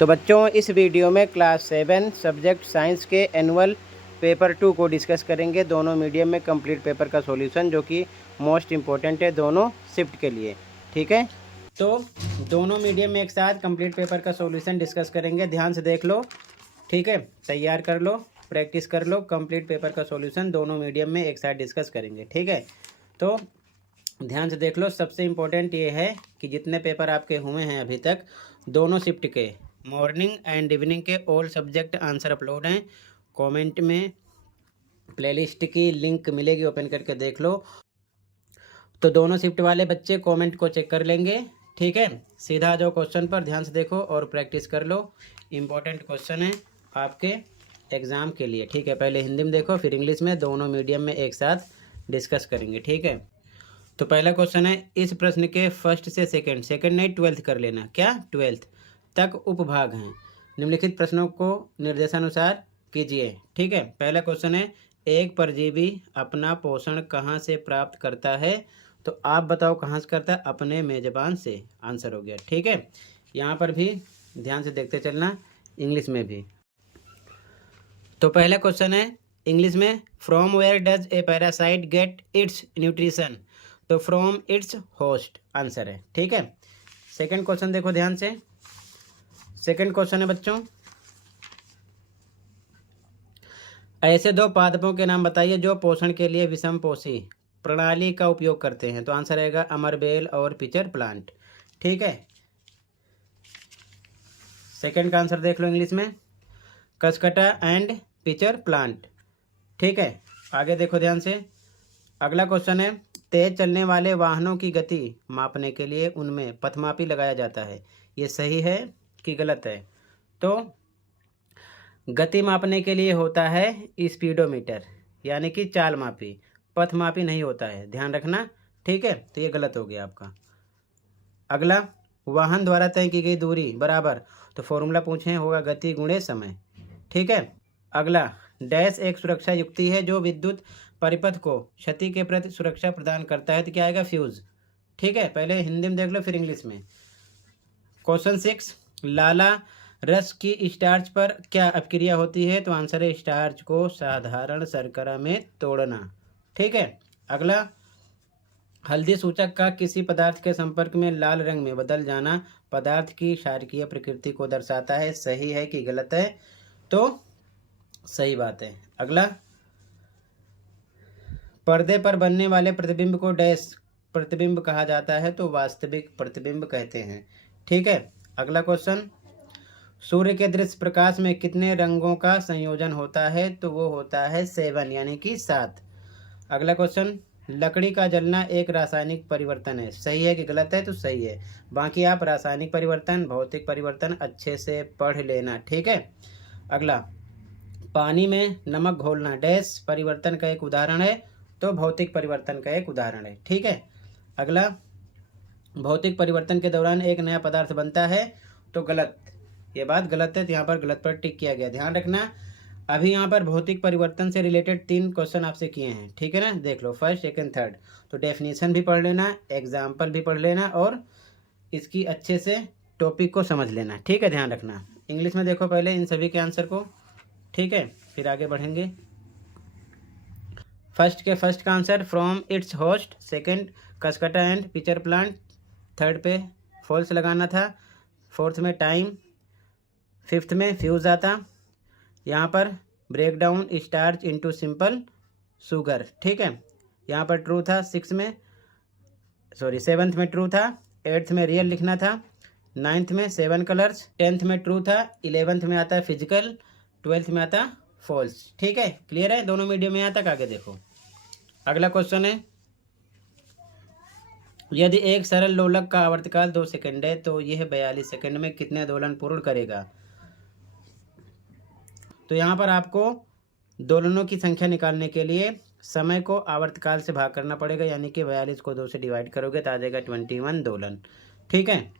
तो बच्चों इस वीडियो में क्लास 7 सब्जेक्ट साइंस के एनुअल पेपर 2 को डिस्कस करेंगे। दोनों मीडियम में कंप्लीट पेपर का सॉल्यूशन जो कि मोस्ट इम्पोर्टेंट है दोनों शिफ्ट के लिए। ठीक है, तो दोनों मीडियम में एक साथ कंप्लीट पेपर का सॉल्यूशन डिस्कस करेंगे। ध्यान से देख लो, ठीक है, तैयार कर लो, प्रैक्टिस कर लो। कंप्लीट पेपर का सॉल्यूशन दोनों मीडियम में एक साथ डिस्कस करेंगे। ठीक है, तो ध्यान से देख लो। सबसे इम्पोर्टेंट ये है कि जितने पेपर आपके हुए हैं अभी तक दोनों शिफ्ट के, मॉर्निंग एंड इवनिंग के, ऑल सब्जेक्ट आंसर अपलोड हैं। कमेंट में प्लेलिस्ट की लिंक मिलेगी, ओपन करके देख लो। तो दोनों शिफ्ट वाले बच्चे कमेंट को चेक कर लेंगे। ठीक है, सीधा आ जाओ क्वेश्चन पर, ध्यान से देखो और प्रैक्टिस कर लो। इम्पोर्टेंट क्वेश्चन है आपके एग्ज़ाम के लिए। ठीक है, पहले हिंदी में देखो फिर इंग्लिश में, दोनों मीडियम में एक साथ डिस्कस करेंगे। ठीक है, तो पहला क्वेश्चन है, इस प्रश्न के फर्स्ट से सेकंड नहीं 12th कर लेना, क्या 12th तक उपभाग हैं। निम्नलिखित प्रश्नों को निर्देशानुसार कीजिए। ठीक है, पहला क्वेश्चन है, एक परजीवी अपना पोषण कहाँ से प्राप्त करता है। तो आप बताओ कहाँ से करता है, अपने मेजबान से। आंसर हो गया। ठीक है, यहाँ पर भी ध्यान से देखते चलना, इंग्लिश में भी। तो पहला क्वेश्चन है इंग्लिश में, from where does a parasite get its nutrition. तो फ्रॉम इट्स होस्ट आंसर है। ठीक है, सेकंड क्वेश्चन देखो ध्यान से। सेकंड क्वेश्चन है बच्चों, ऐसे दो पादपों के नाम बताइए जो पोषण के लिए विषमपोषी प्रणाली का उपयोग करते हैं। तो आंसर रहेगा अमरबेल और पिचर प्लांट। ठीक है, सेकंड का आंसर देख लो इंग्लिश में, कसकटा एंड पिचर प्लांट। ठीक है, आगे देखो ध्यान से। अगला क्वेश्चन है, तेज चलने वाले वाहनों की गति मापने के लिए उनमें पथमापी लगाया जाता है। ये सही है कि गलत है। तो गति मापने के लिए होता है स्पीडोमीटर, यानी कि चाल मापी, पथमापी नहीं होता है, ध्यान रखना। ठीक है, तो ये गलत हो गया आपका। अगला, वाहन द्वारा तय की गई दूरी बराबर, तो फॉर्मूला पूछे होगा गति गुणे समय। ठीक है, अगला, डैश एक सुरक्षा युक्ति है जो विद्युत परिपथ को क्षति के प्रति सुरक्षा प्रदान करता है। तो क्या आएगा, फ्यूज। ठीक है, पहले हिंदी में देख लो फिर इंग्लिश में। क्वेश्चन 6, लाला रस की स्टार्च पर क्या अपक्रिया होती है। तो आंसर है स्टार्च को साधारण शर्करा में तोड़ना। ठीक है, अगला, हल्दी सूचक का किसी पदार्थ के संपर्क में लाल रंग में बदल जाना पदार्थ की क्षारकीय प्रकृति को दर्शाता है। सही है कि गलत है। तो सही बात है। अगला, पर्दे पर बनने वाले प्रतिबिंब को डैश प्रतिबिंब कहा जाता है। तो वास्तविक प्रतिबिंब कहते हैं। ठीक है, अगला क्वेश्चन, सूर्य के दृश्य प्रकाश में कितने रंगों का संयोजन होता है। तो वो होता है 7, यानी कि 7। अगला क्वेश्चन, लकड़ी का जलना एक रासायनिक परिवर्तन है। सही है कि गलत है। तो सही है। बाकी आप रासायनिक परिवर्तन, भौतिक परिवर्तन अच्छे से पढ़ लेना। ठीक है, अगला, पानी में नमक घोलना डैश परिवर्तन का एक उदाहरण है। तो भौतिक परिवर्तन का एक उदाहरण है। ठीक है, अगला, भौतिक परिवर्तन के दौरान एक नया पदार्थ बनता है। तो गलत, ये बात गलत है, तो यहाँ पर गलत पर टिक किया गया, ध्यान रखना। अभी यहाँ पर भौतिक परिवर्तन से रिलेटेड 3 क्वेश्चन आपसे किए हैं। ठीक है ना, देख लो, फर्स्ट, सेकंड, थर्ड। तो डेफिनेशन भी पढ़ लेना, एग्जाम्पल भी पढ़ लेना और इसकी अच्छे से टॉपिक को समझ लेना। ठीक है, ध्यान रखना। इंग्लिश में देखो पहले इन सभी के आंसर को। ठीक है, फिर आगे बढ़ेंगे। फर्स्ट के फर्स्ट का answer from its host, second cuscuta and pitcher plant, third पे फॉल्स लगाना था, फोर्थ में टाइम, फिफ्थ में फ्यूज आता, यहाँ पर break down starch into simple sugar. ठीक है, यहाँ पर ट्रू था, 7th में ट्रू था, 8th में रियल लिखना था, 9th में 7 कलर्स, 10th में ट्रू था, 11th में आता है फिजिकल, 12th में आता फॉल्स। ठीक है, क्लियर है, दोनों मीडियम में यहाँ तक। आगे देखो, अगला क्वेश्चन है, यदि एक सरल लोलक का आवर्तकाल 2 सेकंड है तो यह 42 सेकंड में कितने दोलन पूर्ण करेगा। तो यहाँ पर आपको दोलनों की संख्या निकालने के लिए समय को आवर्तकाल से भाग करना पड़ेगा, यानी कि 42 को 2 से डिवाइड करोगे तो आ जाएगा 21 दोलन। ठीक है,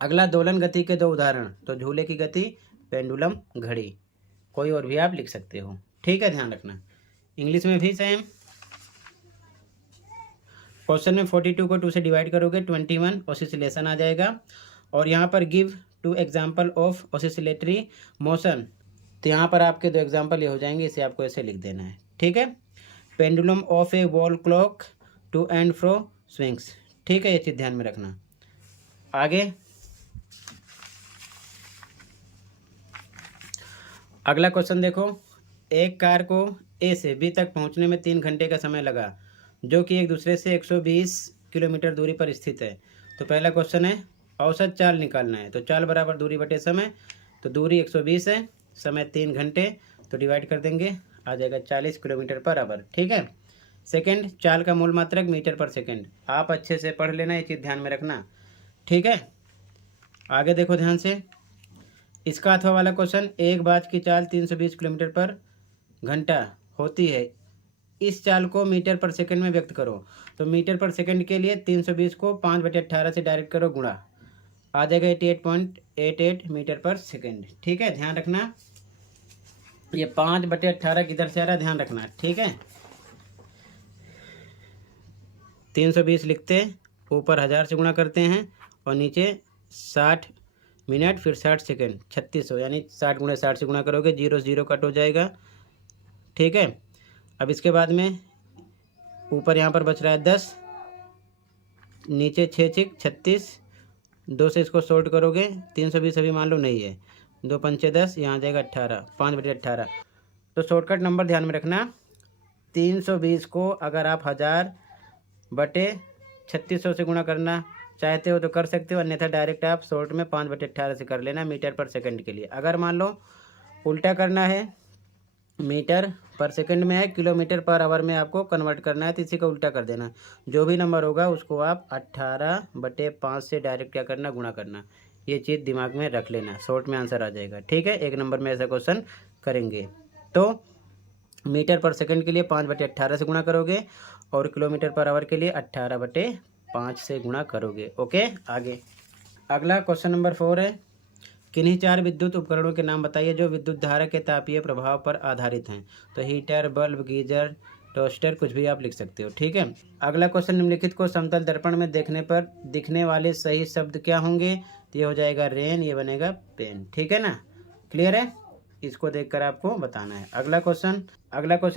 अगला, दोलन गति के 2 उदाहरण। तो झूले की गति, पेंडुलम, घड़ी। कोई और भी आप लिख सकते हो। ठीक है, ध्यान रखना। इंग्लिश में भी सेम। क्वेश्चन में 42 को 2 से डिवाइड करोगे 21 ऑसिलेशन आ जाएगा। और यहाँ पर give 2 example of oscillatory motion. तो यहाँ पर आपके 2 एग्जाम्पल ये हो जाएंगे, इसे आपको ऐसे लिख देना है, ठीक है। Pendulum of a wall clock to and fro swings, ठीक है, ये चीज़ ध्यान में रखना। आगे अगला क्वेश्चन देखो, एक कार को ए से बी तक पहुंचने में 3 घंटे का समय लगा, जो कि एक दूसरे से 120 किलोमीटर दूरी पर स्थित है। तो पहला क्वेश्चन है औसत चाल निकालना है। तो चाल बराबर दूरी बटे समय, तो दूरी 120 है, समय 3 घंटे, तो डिवाइड कर देंगे, आ जाएगा 40 किलोमीटर पर आवर, ठीक है। सेकंड, चाल का मूल मात्रक मीटर पर सेकंड। आप अच्छे से पढ़ लेना, ये चीज़ ध्यान में रखना, ठीक है। आगे देखो ध्यान से, इसका अथवा वाला क्वेश्चन, एक बाज की चाल 320 किलोमीटर पर घंटा होती है, इस चाल को मीटर पर सेकंड में व्यक्त करो। तो मीटर पर सेकंड के लिए 320 को 5/18 से डायरेक्ट करो गुणा, आ जाएगा 88.88 मीटर पर सेकंड, ठीक है। ध्यान रखना ये 5/18 किधर से आ रहा है, ध्यान रखना, ठीक है। 320 लिखते, ऊपर 1000 से गुणा करते हैं और नीचे 60 मिनट फिर 60 सेकेंड, 3600, यानी 60 गुणा 60 से गुणा करोगे, 0 0 कट हो जाएगा, ठीक है। अब इसके बाद में ऊपर यहाँ पर बच रहा है 10, नीचे 6 6 36, 2 से इसको शॉर्ट करोगे, 320 अभी मान लो नहीं है, 2 पंचे 10, यहाँ आ जाएगा 18, 5/18। तो शॉर्टकट नंबर ध्यान में रखना, 320 को अगर आप 1000/3600 से गुणा करना चाहते हो तो कर सकते हो, अन्यथा डायरेक्ट आप शॉर्ट में 5/18 से कर लेना मीटर पर सेकंड के लिए। अगर मान लो उल्टा करना है, मीटर पर सेकंड में है, किलोमीटर पर आवर में आपको कन्वर्ट करना है, तो इसी का उल्टा कर देना, जो भी नंबर होगा उसको आप 18/5 से डायरेक्ट क्या करना, गुणा करना। ये चीज़ दिमाग में रख लेना, शॉर्ट में आंसर आ जाएगा, ठीक है। 1 नंबर में ऐसा क्वेश्चन करेंगे। तो मीटर पर सेकंड के लिए 5/18 से गुणा करोगे और किलोमीटर पर आवर के लिए 18/5 से गुणा करोगे, ओके। आगे अगला क्वेश्चन नंबर 4 है, किन्हीं 4 विद्युत उपकरणों के नाम बताइए जो विद्युत धारा के तापीय प्रभाव पर आधारित हैं। तो हीटर, बल्ब, गीजर, टोस्टर, कुछ भी आप लिख सकते हो, ठीक है। अगला क्वेश्चन, निम्नलिखित को समतल दर्पण में देखने पर दिखने वाले सही शब्द क्या होंगे। तो ये हो जाएगा रेन, ये बनेगा पेन, ठीक है ना, क्लियर है। इसको देखकर आपको बताना है। अगला क्वेश्चन,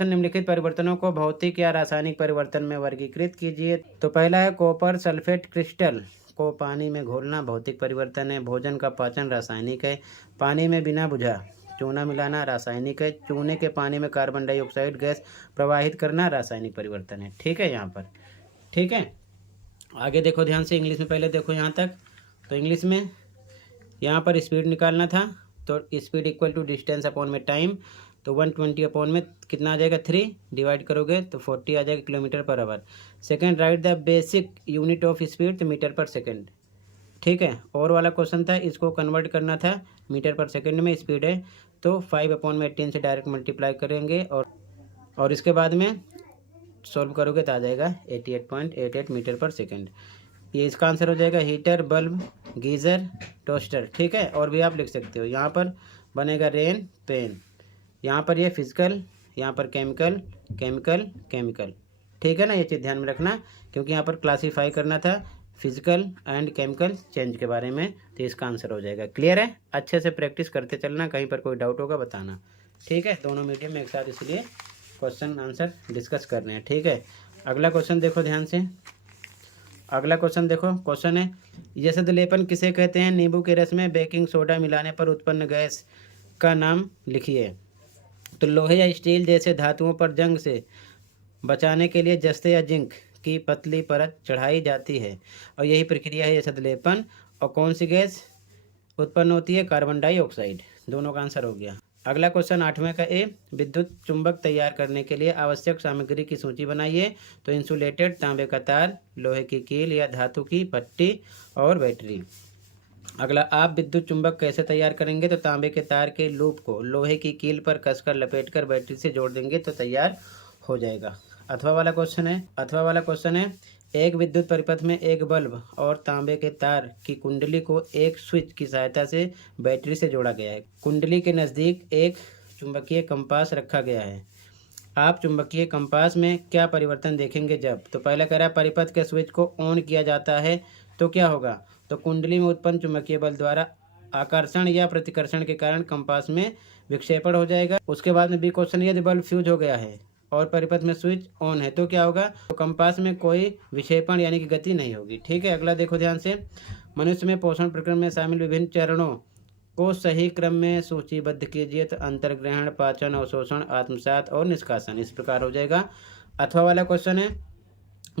निम्नलिखित परिवर्तनों को भौतिक या रासायनिक परिवर्तन में वर्गीकृत कीजिए। तो पहला है कॉपर सल्फेट क्रिस्टल को पानी में घोलना, भौतिक परिवर्तन है। भोजन का पाचन, रासायनिक है। पानी में बिना बुझा चूना मिलाना, रासायनिक है। चूने के पानी में कार्बन डाइऑक्साइड गैस प्रवाहित करना, रासायनिक परिवर्तन है, ठीक है यहाँ पर, ठीक है। आगे देखो ध्यान से, इंग्लिश में पहले देखो यहाँ तक। तो इंग्लिश में यहाँ पर स्पीड निकालना था, तो speed equal to distance upon में टाइम, तो 120 अपॉन में कितना आ जाएगा 3, डिवाइड करोगे तो 40 आ जाएगा kilometre per hour. Second, right the basic unit of speed, तो मीटर पर सेकंड, ठीक है। और वाला क्वेश्चन था, इसको कन्वर्ट करना था मीटर पर सेकंड में, स्पीड है तो 5/18 से डायरेक्ट मल्टीप्लाई करेंगे और इसके बाद में सॉल्व करोगे तो आ जाएगा 88.88 मीटर पर सेकंड। ये इसका आंसर हो जाएगा हीटर, बल्ब, गीज़र, टोस्टर, ठीक है। और भी आप लिख सकते हो, यहाँ पर बनेगा रेन, पेन, यहाँ पर ये फिजिकल, यहाँ पर केमिकल, केमिकल, केमिकल, ठीक है ना। ये चीज़ ध्यान में रखना, क्योंकि यहाँ पर क्लासीफाई करना था फिजिकल एंड केमिकल चेंज के बारे में, तो इसका आंसर हो जाएगा। क्लियर है, अच्छे से प्रैक्टिस करते चलना, कहीं पर कोई डाउट होगा बताना, ठीक है। दोनों मीडियम में एक साथ इसलिए क्वेश्चन आंसर डिस्कस कर रहे हैं, ठीक है। अगला क्वेश्चन देखो ध्यान से, अगला क्वेश्चन देखो, क्वेश्चन है यशद लेपन किसे कहते हैं। नींबू के रस में बेकिंग सोडा मिलाने पर उत्पन्न गैस का नाम लिखिए। तो लोहे या स्टील जैसे धातुओं पर जंग से बचाने के लिए जस्ते या जिंक की पतली परत चढ़ाई जाती है, और यही प्रक्रिया है यशद लेपन। और कौन सी गैस उत्पन्न होती है, कार्बन डाइऑक्साइड। दोनों का आंसर हो गया। अगला क्वेश्चन 8वें का ए, विद्युत चुंबक तैयार करने के लिए आवश्यक सामग्री की सूची बनाइए। तो इंसुलेटेड, तांबे का तार, लोहे की कील या धातु की पट्टी और बैटरी। अगला, आप विद्युत चुंबक कैसे तैयार करेंगे। तो तांबे के तार के लूप को लोहे की कील पर कसकर लपेटकर बैटरी से जोड़ देंगे तो तैयार हो जाएगा। अथवा वाला क्वेश्चन है एक विद्युत परिपथ में एक बल्ब और तांबे के तार की कुंडली को एक स्विच की सहायता से बैटरी से जोड़ा गया है। कुंडली के नज़दीक एक चुंबकीय कंपास रखा गया है। आप चुंबकीय कंपास में क्या परिवर्तन देखेंगे जब। तो पहला कह रहा है परिपथ के स्विच को ऑन किया जाता है तो क्या होगा। तो कुंडली में उत्पन्न चुंबकीय बल द्वारा आकर्षण या प्रतिकर्षण के कारण कंपास में विक्षेपण हो जाएगा। उसके बाद में बी क्वेश्चन, यदि बल्ब फ्यूज हो गया है और परिपथ में स्विच ऑन है तो क्या होगा? तो कंपास में कोई विक्षेपण यानी कि गति नहीं होगी। ठीक है, अगला देखो ध्यान से। मनुष्य में पोषण प्रक्रिया में शामिल विभिन्न चरणों को सही क्रम में सूचीबद्ध कीजिए। तो अंतर्ग्रहण, पाचन, अवशोषण, आत्मसात और निष्कासन, इस प्रकार हो जाएगा। अथवा वाला क्वेश्चन है,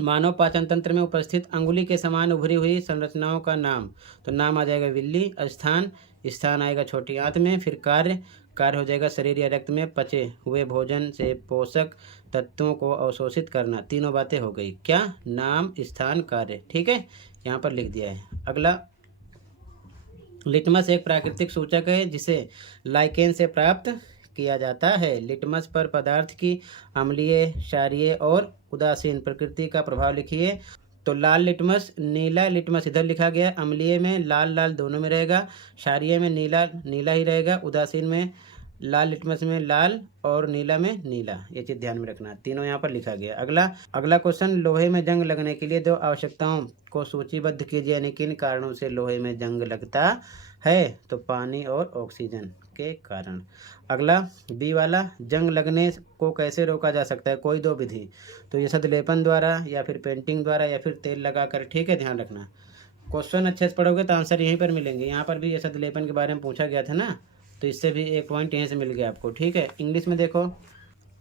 मानव पाचन तंत्र में उपस्थित अंगुली के समान उभरी हुई संरचनाओं का नाम। तो नाम आ जाएगा विल्ली। स्थान आएगा छोटी आंत में। फिर कार्य हो जाएगा शरीर या रक्त में पचे हुए भोजन से पोषक तत्वों को अवशोषित करना। तीनों बातें हो गई। क्या? नाम, स्थान, कार्य। ठीक है, यहाँ पर लिख दिया है। अगला, लिटमस एक प्राकृतिक सूचक है जिसे लाइकेन से प्राप्त किया जाता है। लिटमस पर पदार्थ की अम्लीय, क्षारीय और उदासीन प्रकृति का प्रभाव लिखिए। तो लाल लिटमस, नीला लिटमस इधर लिखा गया। अम्लीय में लाल लाल दोनों में रहेगा, क्षारीय में नीला नीला ही रहेगा, उदासीन में लाल लिटमस में लाल और नीला में नीला। ये चीज़ ध्यान में रखना, तीनों यहाँ पर लिखा गया। अगला क्वेश्चन, लोहे में जंग लगने के लिए 2 आवश्यकताओं को सूचीबद्ध कीजिए। यानी किन कारणों से लोहे में जंग लगता है? तो पानी और ऑक्सीजन के कारण। अगला बी वाला, जंग लगने को कैसे रोका जा सकता है? कोई 2 विधि। तो ये सदलेपन द्वारा या फिर पेंटिंग द्वारा या फिर तेल लगाकर। ठीक है, ध्यान रखना। क्वेश्चन अच्छे से पढ़ोगे तो आंसर यहीं पर मिलेंगे। यहाँ पर भी ये सदलेपन के बारे में पूछा गया था ना, तो इससे भी एक पॉइंट यहीं से मिल गया आपको। ठीक है, इंग्लिश में देखो।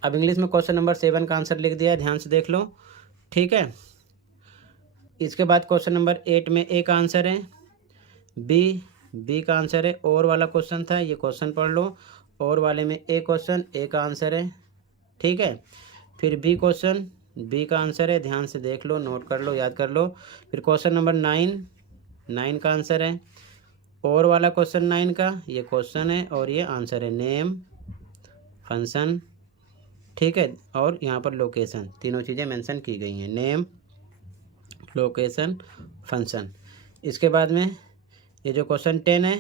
अब इंग्लिश में क्वेश्चन नंबर 7 का आंसर लिख दिया है, ध्यान से देख लो। ठीक है, इसके बाद क्वेश्चन नंबर 8 में एक आंसर है, बी का आंसर है। और वाला क्वेश्चन था, ये क्वेश्चन पढ़ लो। और वाले में एक क्वेश्चन, एक आंसर है। ठीक है, फिर बी क्वेश्चन, बी का आंसर है। ध्यान से देख लो, नोट कर लो, याद कर लो। फिर क्वेश्चन नंबर 9 का आंसर है। और वाला क्वेश्चन 9 का ये क्वेश्चन है और ये आंसर है। Name, function. ठीक है, और यहाँ पर लोकेशन, तीनों चीज़ें मेंशन की गई हैं। Name, location, function. इसके बाद में ये जो क्वेश्चन 10 है,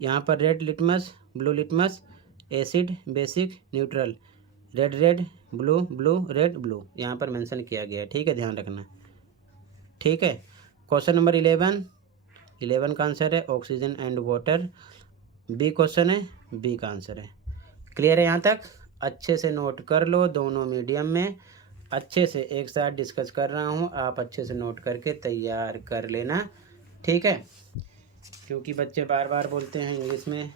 यहाँ पर red litmus, blue litmus, acid, basic, neutral, red, blue, red, blue, यहाँ पर मेंशन किया गया है। ठीक है, ध्यान रखना। ठीक है, क्वेश्चन नंबर 11 का आंसर है oxygen and water. B question है, बी का आंसर है। क्लियर है यहाँ तक? अच्छे से नोट कर लो, दोनों मीडियम में अच्छे से एक साथ डिस्कस कर रहा हूँ, आप अच्छे से नोट करके तैयार कर लेना। ठीक है, क्योंकि बच्चे बार बार बोलते हैं इंग्लिश में,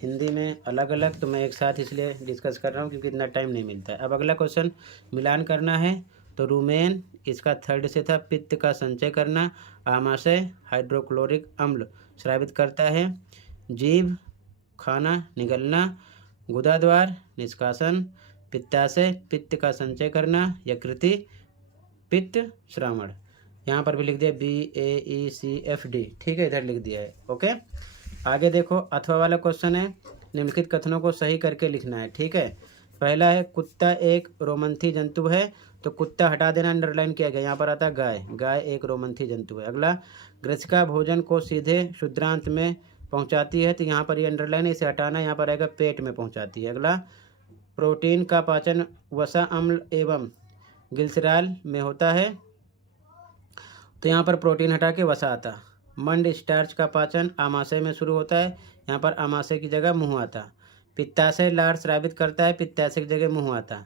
हिंदी में अलग अलग, तो मैं एक साथ इसलिए डिस्कस कर रहा हूँ क्योंकि इतना टाइम नहीं मिलता है। अब अगला क्वेश्चन मिलान करना है। तो रूमेन, इसका 3rd से था, पित्त का संचय करना। आमाशय, हाइड्रोक्लोरिक अम्ल स्रावित करता है। जीभ, खाना निगलना। गुदाद्वार, निष्कासन। पित्ताशय, पित्त का संचय करना। यकृति, पित्त श्रावण। यहाँ पर भी लिख दिया BAECFD। ठीक है, इधर लिख दिया है। ओके, आगे देखो। अथवा वाला क्वेश्चन है, निम्नलिखित कथनों को सही करके लिखना है। ठीक है, पहला है कुत्ता एक रोमंथी जंतु है। तो कुत्ता हटा देना, अंडरलाइन किया गया। यहाँ पर आता गाय एक रोमंथी जंतु है। अगला, ग्रसिका भोजन को सीधे शुद्रांत में पहुँचाती है। तो यहाँ पर ये अंडरलाइन, इसे हटाना, यहाँ पर आएगा पेट में पहुँचाती है। अगला, प्रोटीन का पाचन वसा अम्ल एवं ग्लिसरॉल में होता है। तो यहाँ पर प्रोटीन हटा के वसा आता। मंड, स्टार्च का पाचन आमाशय में शुरू होता है। यहाँ पर आमाशय की जगह मुंह आता। पित्ताशय लार स्रावित करता है, पित्ताशय की जगह मुंह आता।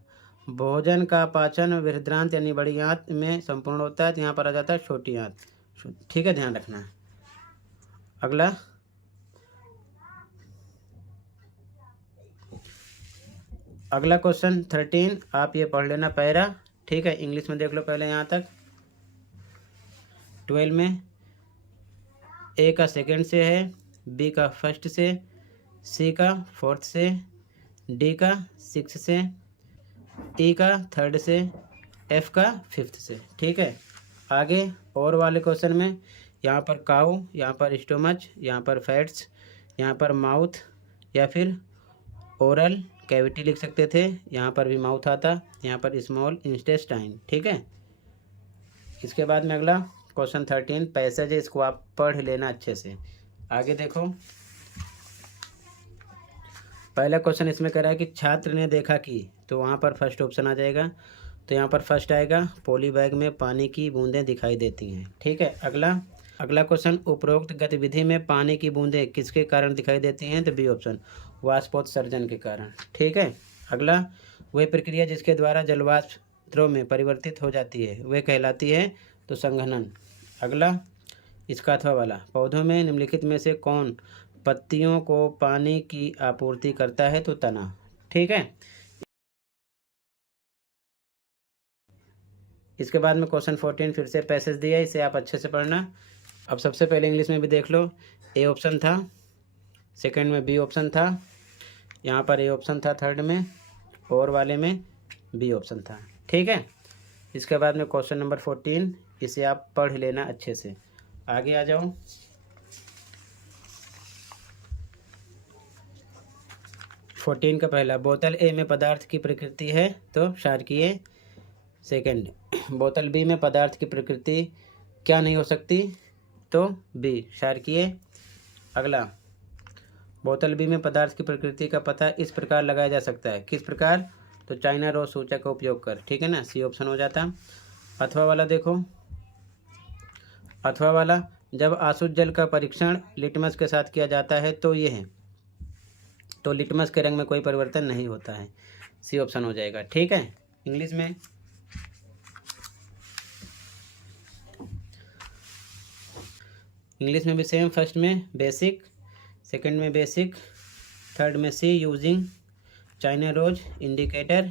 भोजन का पाचन बृहद्रांत यानी बड़ी आंत में संपूर्ण होता है। तो यहाँ पर आ जाता है छोटी आंत। ठीक है, ध्यान रखना। अगला क्वेश्चन 13, आप ये पढ़ लेना पैरा। ठीक है, इंग्लिश में देख लो पहले यहाँ तक। 12 में ए का 2nd से है, बी का 1st से, सी का 4th से, डी का 6th से, ई का 3rd से, एफ का 5th से। ठीक है, आगे और वाले क्वेश्चन में यहाँ पर काउ, यहाँ पर स्टोमच, यहाँ पर फैट्स, यहाँ पर माउथ या फिर ओरल कैविटी लिख सकते थे। यहाँ पर भी माउथ आता, यहाँ पर स्मॉल इंटेस्टाइन। ठीक है, इसके बाद में अगला क्वेश्चन 13 पैसेज है, इसको आप पढ़ लेना अच्छे से। आगे देखो, पहला क्वेश्चन इसमें कह रहा है कि छात्र ने देखा कि, तो वहाँ पर फर्स्ट ऑप्शन आ जाएगा। तो यहाँ पर फर्स्ट आएगा, पॉली बैग में पानी की बूंदें दिखाई देती हैं। ठीक है, अगला, अगला क्वेश्चन, उपरोक्त गतिविधि में पानी की बूंदें किसके कारण दिखाई देती हैं? तो बी ऑप्शन, वाष्पोत्सर्जन के कारण। ठीक है। अगला, वह प्रक्रिया जिसके द्वारा जलवाष्प द्रव में परिवर्तित हो जाती है वह कहलाती है? तो संघनन। अगला, इसका अथवा वाला, पौधों में निम्नलिखित में से कौन पत्तियों को पानी की आपूर्ति करता है? तो तना। ठीक है। इसके बाद में क्वेश्चन 14 फिर से पैसेज दिया, इसे आप अच्छे से पढ़ना। अब सबसे पहले इंग्लिश में भी देख लो, ए ऑप्शन था, सेकंड में बी ऑप्शन था, यहाँ पर ए ऑप्शन था थर्ड में, और वाले में बी ऑप्शन था। ठीक है। इसके बाद में क्वेश्चन नंबर 14, इसे आप पढ़ लेना अच्छे से। आगे आ जाओ। फोर्टीन का पहला, बोतल ए में पदार्थ की प्रकृति है? तो क्षारकीय। सेकंड, बोतल बी में पदार्थ की प्रकृति क्या नहीं हो सकती? तो बी, क्षारकीय। अगला, बोतल बी में पदार्थ की प्रकृति का पता इस प्रकार लगाया जा सकता है, किस प्रकार? तो चाइना रोज सूचक का उपयोग कर। ठीक है ना, सी ऑप्शन हो जाता। अथवा वाला देखो, अथवा वाला, जब आशुद्ध जल का परीक्षण लिटमस के साथ किया जाता है तो ये है, तो लिटमस के रंग में कोई परिवर्तन नहीं होता है, सी ऑप्शन हो जाएगा। ठीक है। इंग्लिश में भी सेम, फर्स्ट में बेसिक, सेकंड में बेसिक, थर्ड में C using China rose indicator,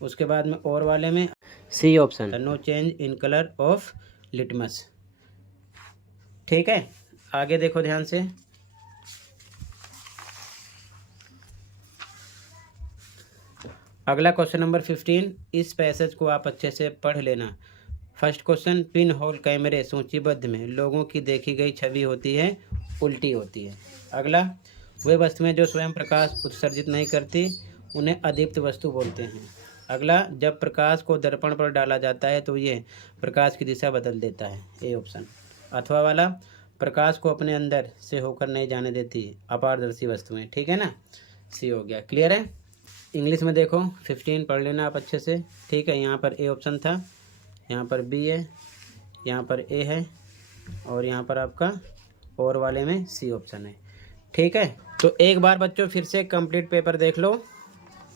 उसके बाद में और वाले में C option, no change in colour of litmus. ठीक है। आगे देखो ध्यान से। अगला क्वेश्चन नंबर 15, इस पैसेज को आप अच्छे से पढ़ लेना। फर्स्ट क्वेश्चन, पिन होल कैमरे सूचीबद्ध में लोगों की देखी गई छवि होती है, उल्टी होती है। अगला, वे वस्तुएं जो स्वयं प्रकाश उत्सर्जित नहीं करती उन्हें अदीप्त वस्तु बोलते हैं। अगला, जब प्रकाश को दर्पण पर डाला जाता है तो ये प्रकाश की दिशा बदल देता है, ए ऑप्शन। अथवा वाला, प्रकाश को अपने अंदर से होकर नहीं जाने देती अपारदर्शी वस्तुएं। ठीक है ना, सी हो गया। क्लियर है। इंग्लिश में देखो, 15 पढ़ लेना आप अच्छे से। ठीक है। यहाँ पर ए ऑप्शन था, यहाँ पर बी है, यहाँ पर ए है, और यहाँ पर आपका और वाले में सी ऑप्शन है। ठीक है। तो एक बार बच्चों फिर से कंप्लीट पेपर देख लो।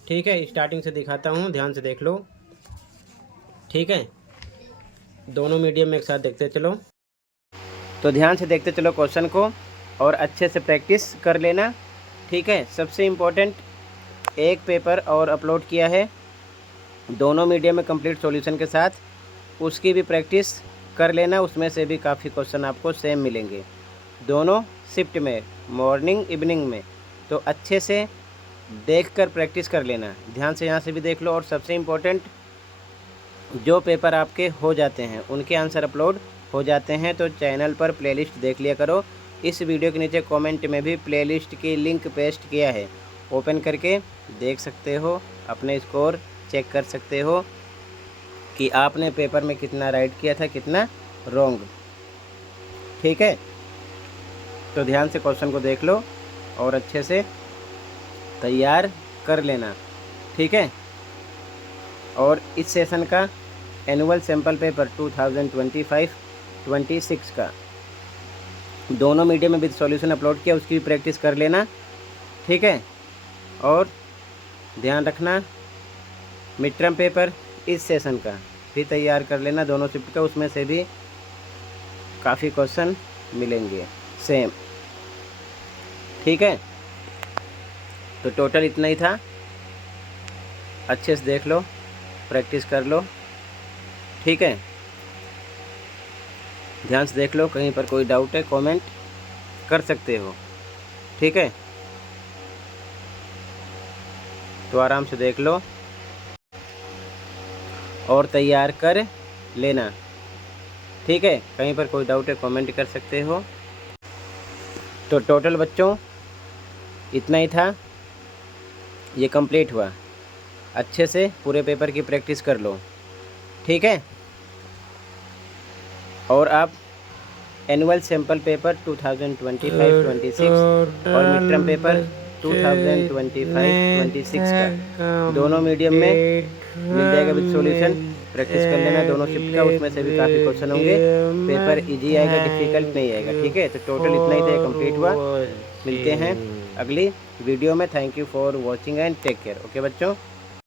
ठीक है। स्टार्टिंग से दिखाता हूँ, ध्यान से देख लो। ठीक है। दोनों मीडियम में एक साथ देखते चलो। तो ध्यान से देखते चलो क्वेश्चन को और अच्छे से प्रैक्टिस कर लेना। ठीक है। सबसे इम्पोर्टेंट, एक पेपर और अपलोड किया है दोनों मीडियम में कंप्लीट सॉल्यूशन के साथ, उसकी भी प्रैक्टिस कर लेना। उसमें से भी काफ़ी क्वेश्चन आपको सेम मिलेंगे दोनों शिफ्ट में, मॉर्निंग इवनिंग में। तो अच्छे से देखकर प्रैक्टिस कर लेना। ध्यान से यहाँ से भी देख लो। और सबसे इम्पोर्टेंट, जो पेपर आपके हो जाते हैं उनके आंसर अपलोड हो जाते हैं तो चैनल पर प्लेलिस्ट देख लिया करो। इस वीडियो के नीचे कमेंट में भी प्लेलिस्ट की लिंक पेस्ट किया है, ओपन करके देख सकते हो, अपने स्कोर चेक कर सकते हो कि आपने पेपर में कितना राइट किया था, कितना रॉन्ग। ठीक है। तो ध्यान से क्वेश्चन को देख लो और अच्छे से तैयार कर लेना। ठीक है। और इस सेशन का एनुअल सैम्पल पेपर 2025-26 का दोनों मीडियम में विद सॉल्यूशन अपलोड किया, उसकी भी प्रैक्टिस कर लेना। ठीक है। और ध्यान रखना, मिड टर्म पेपर इस सेशन का भी तैयार कर लेना, दोनों शिफ्ट का, उसमें से भी काफ़ी क्वेश्चन मिलेंगे सेम। ठीक है। तो टोटल इतना ही था, अच्छे से देख लो, प्रैक्टिस कर लो। ठीक है। ध्यान से देख लो, कहीं पर कोई डाउट है कमेंट कर सकते हो। ठीक है। तो आराम से देख लो और तैयार कर लेना। ठीक है। कहीं पर कोई डाउट है कमेंट कर सकते हो। तो टोटल बच्चों इतना ही था, ये कंप्लीट हुआ। अच्छे से पूरे पेपर की प्रैक्टिस कर लो। ठीक है। और आप एनुअल सैम्पल पेपर 2025-26 और मिड टर्म पेपर 2025-26 का दोनों मीडियम में मिल जाएगा विद सॉल्यूशन। प्रैक्टिस कर लेना दोनों शिफ्ट का, उसमें से भी काफ़ी क्वेश्चन होंगे। पेपर इजी आएगा, डिफिकल्ट नहीं आएगा। ठीक है, तो टोटल इतना ही था, कंप्लीट हुआ। मिलते हैं अगली वीडियो में। Thank you for watching and take care. Okay बच्चों।